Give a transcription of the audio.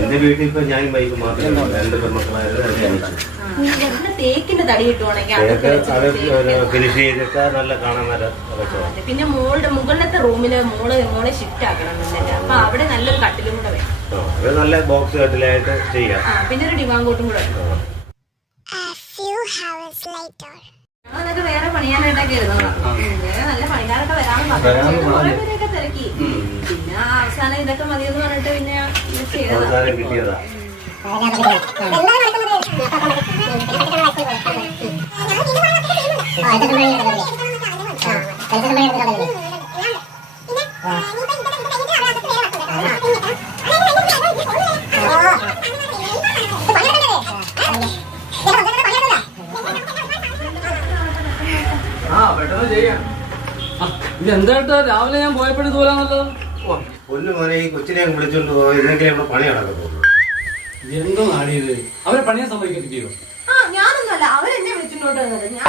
എന്റെ വീട്ടിൽ ഇപ്പൊ ഞാനും ബൈക്കും മാത്രമേ 2 പെൺമക്കളായത്. തേക്കിന്റെ തടി ഫിനിഷ് ചെയ്തിട്ട് നല്ല കാണാൻ നല്ല. പിന്നെ മുകളിലത്തെ റൂമില് മോളെ ഷിഫ്റ്റ് ആക്കണം. അപ്പൊ അവിടെ നല്ലൊരു കട്ടിലും കൂടെ വേണം. അത് നല്ല ബോക്സ് കട്ടിലായിട്ട് ചെയ്യാം. പിന്നെ ഒരു ഡിവാങ്കോട്ടും കൂടെ അതൊക്കെ വേറെ പണിയാനായിട്ടൊക്കെ ഇരുന്നോളാം. നല്ല പണിക്കാരൊക്കെ വരാമെന്ന് പറഞ്ഞു. തിരക്കി. പിന്നെ അവസാനം ഇതൊക്കെ മതിയെന്ന് പറഞ്ഞിട്ട് പിന്നെ കിട്ടിയതാ. ഇതെന്താ രാവിലെ ഞാൻ പോയപ്പോഴും ഇതുപോലാണല്ലോ. പൊന്നു മോനെ ഈ കൊച്ചിനെ വിളിച്ചോണ്ട് പോയി ഇല്ലെങ്കിൽ നമ്മുടെ പണി നടക്കത്തുള്ളൂ. എന്തോ നാടിയത് അവരെ പണിയാൻ സമ്മതിക്കത്തില്ലയോ? ഞാനൊന്നുമല്ല, അവരെന്നെ വിളിച്ചിട്ടോട്ട് വന്നത്. ഞാൻ